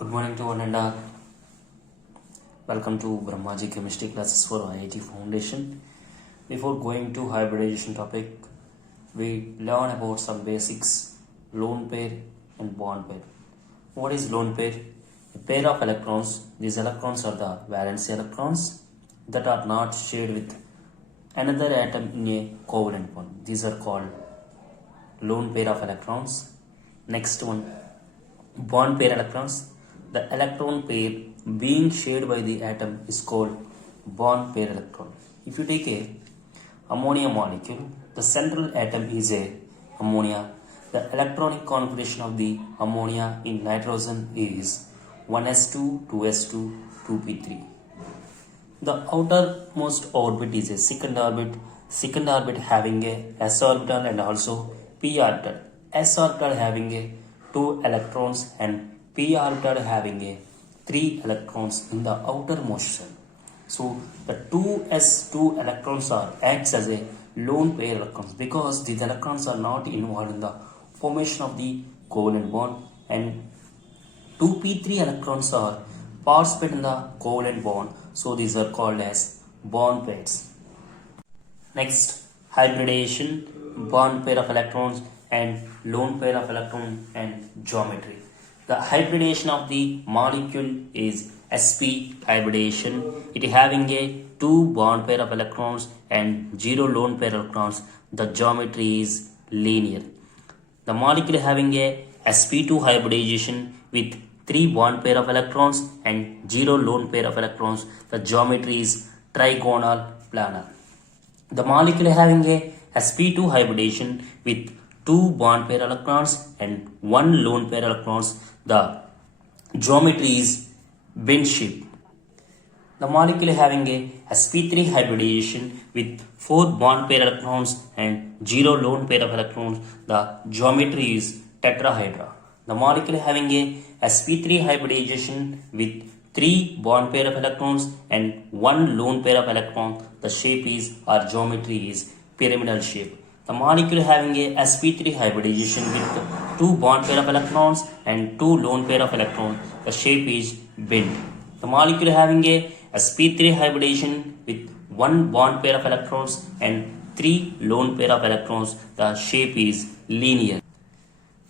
Good morning to one and all. Welcome to Brahmaji Chemistry classes for IIT Foundation. Before going to hybridization topic, we learn about some basics, lone pair and bond pair. What is lone pair? A pair of electrons. These electrons are the valence electrons that are not shared with another atom in a covalent bond. These are called lone pair of electrons. Next one, bond pair electrons. The electron pair being shared by the atom is called bond pair electron. If you take a ammonia molecule, the central atom is a ammonia. The electronic configuration of the ammonia in nitrogen is 1s2, 2s2, 2p3. The outermost orbit is a second orbit having a s orbital and also p orbital. S orbital having a 2 electrons and p orbital having a 3 electrons in the outermost shell. So the 2s2 electrons acts as a lone pair electrons because these electrons are not involved in the formation of the covalent bond, and 2p3 electrons are participate in the covalent bond, so these are called as bond pairs. Next, hybridization, bond pair of electrons and lone pair of electron and geometry. The hybridization of the molecule is sp hybridization. It having a 2 bond pair of electrons and 0 lone pair electrons. The geometry is linear. The molecule having a sp2 hybridization with 3 bond pair of electrons and 0 lone pair of electrons. The geometry is trigonal planar. The molecule having a sp2 hybridization with 2 bond pair electrons and 1 lone pair electrons. The geometry is bend shape. The molecule having a sp3 hybridization with 4 bond pair electrons and 0 lone pair of electrons. The geometry is tetrahedra. The molecule having a sp3 hybridization with 3 bond pair of electrons and 1 lone pair of electrons. The shape is or geometry is pyramidal shape. The molecule having a sp3 hybridization with 2 bond pair of electrons and 2 lone pair of electrons. The shape is bent. The molecule having a sp3 hybridization with 1 bond pair of electrons and 3 lone pair of electrons. The shape is linear.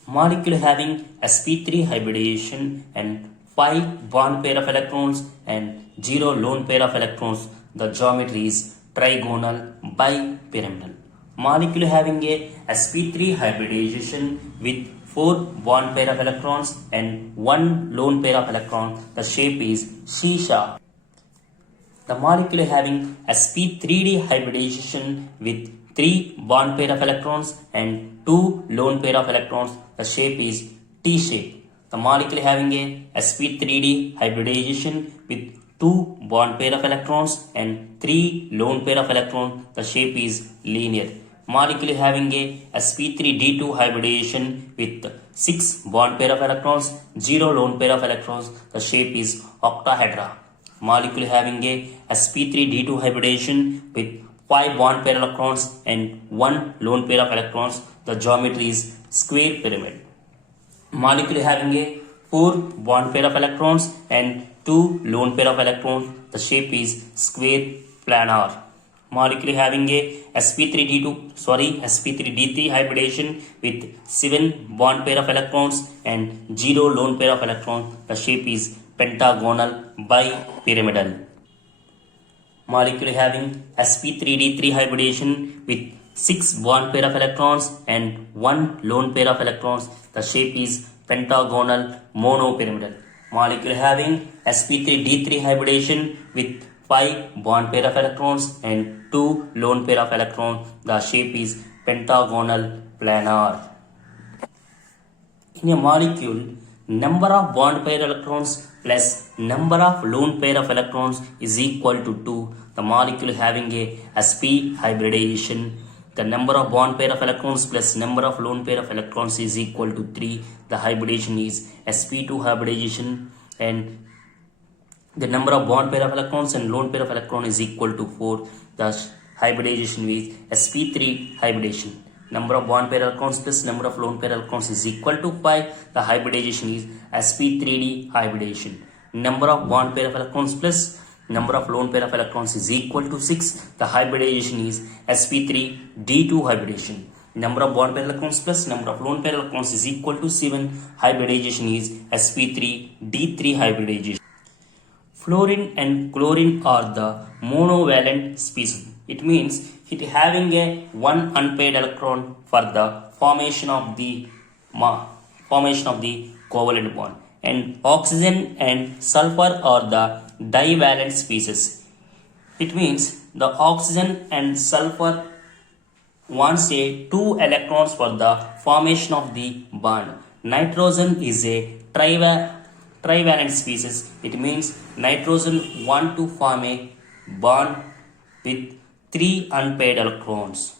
Molecule having sp3 hybridization and 5 bond pair of electrons and 0 lone pair of electrons. The geometry is trigonal bipyramidal. Molecule having a sp3 hybridization with 4 bond pair of electrons and 1 lone pair of electrons. The shape is C-sharp. The molecule having sp3d hybridization with 3 bond pair of electrons and 2 lone pair of electrons. The shape is T-shape. The molecule having a sp3d hybridization with 2 bond pair of electrons and 3 lone pair of electrons. The shape is linear. Molecule having a sp3d2 hybridization with 6 bond pair of electrons, 0 lone pair of electrons. The shape is octahedra. Molecule having a sp3d2 hybridization with 5 bond pair electrons and 1 lone pair of electrons. The geometry is square pyramid. Molecule having a 4 bond pair of electrons and 2 lone pair of electrons. The shape is square planar. Molecule having a sp3d3 hybridization with 7 bond pair of electrons and 0 lone pair of electrons. The shape is pentagonal bipyramidal. Molecule having sp3d3 hybridization with 6 bond pair of electrons and 1 lone pair of electrons. The shape is pentagonal monopyramidal. Molecule having sp3d3 hybridization with 5 bond pair of electrons and 2 lone pair of electrons. The shape is pentagonal planar. In a molecule, number of bond pair electrons plus number of lone pair of electrons is equal to 2. The molecule having a sp hybridization, the number of bond pair of electrons plus number of lone pair of electrons is equal to 3. The hybridization is sp2 hybridization and the number of bond pair of electrons and lone pair of electron is equal to 4. The hybridization is sp3 hybridization. number of bond pair electrons plus number of lone pair electrons is equal to 5. The hybridization is sp3d hybridization. Number of bond pair of electrons plus number of lone pair of electrons is equal to 6. The hybridization is sp3d2 hybridization. Number of bond pair electrons plus number of lone pair electrons is equal to 7. Hybridization is sp3d3 hybridization. Fluorine and chlorine are the monovalent species. It means it having a one unpaired electron for the formation of the covalent bond. And oxygen and sulfur are the divalent species. It means the oxygen and sulfur wants a 2 electrons for the formation of the bond. Nitrogen is a trivalent species. It means nitrogen want to form a bond with 3 unpaired electrons.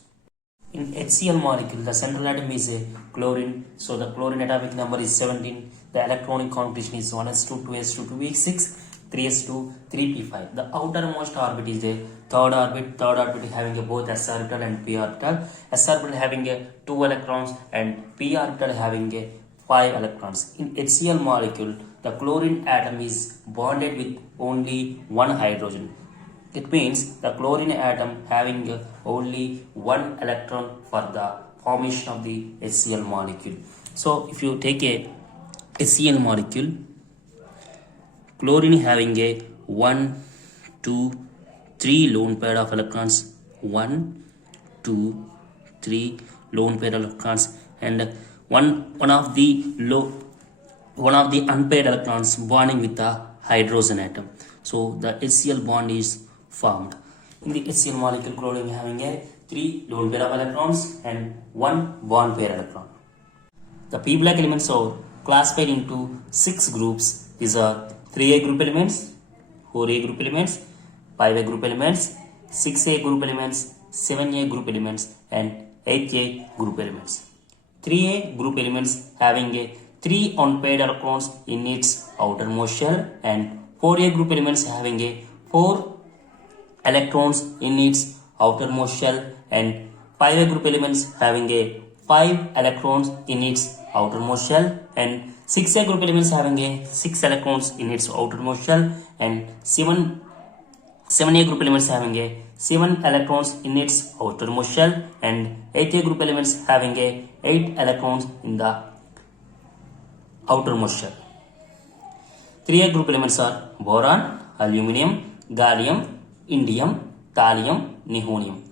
In HCl molecule, the central atom is a chlorine. So the chlorine atomic number is 17. The electronic configuration is 1s2, 2s2, 2p6, 3s2, 3p5. The outermost orbit is a third orbit. Third orbit having a both s orbital and p orbital. S orbital having a 2 electrons and p orbital having a 5 electrons. In HCl molecule, the chlorine atom is bonded with only one hydrogen. It means the chlorine atom having only one electron for the formation of the HCl molecule. So if you take a HCl molecule, chlorine having a 1, 2, 3 lone pair of electrons, 1, 2, 3 lone pair of electrons, and one of the unpaired electrons bonding with the hydrogen atom. So the HCl bond is formed. In the HCl molecule, chlorine having a 3 lone pair of electrons and 1 bond pair electron. The p black elements are classified into 6 groups. These are 3a group elements, 4a group elements, 5a group elements, 6a group elements, 7a group elements, and 8a group elements. 3a group elements having a 3 unpaired electrons in its outermost shell, and 4a group elements having a 4 electrons in its outermost shell, and 5a group elements having a 5 electrons in its outermost shell, and 6a group elements having a 6 electrons in its outermost shell, and 7a group elements having a 7 electrons in its outermost shell, and 8a group elements having a 8 electrons in the outermost shell. 3a group elements are boron, aluminum, gallium, indium, thallium, nihonium.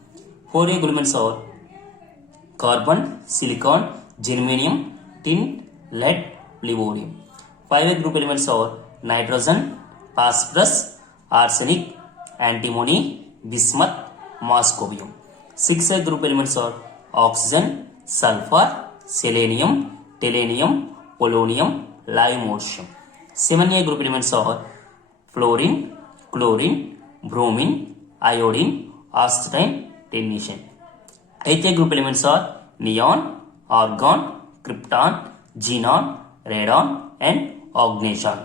4a group elements are carbon, silicon, germanium, tin, lead, plutonium. 5a group elements are nitrogen, phosphorus, arsenic, antimony, bismuth, moscovium. 6a group elements are oxygen, sulfur, selenium, tellurium, polonium, limonium. 7a group elements are fluorine, chlorine, bromine, iodine, astatine, technetium. 8a group elements are neon, argon, krypton, xenon, radon, and oxygen.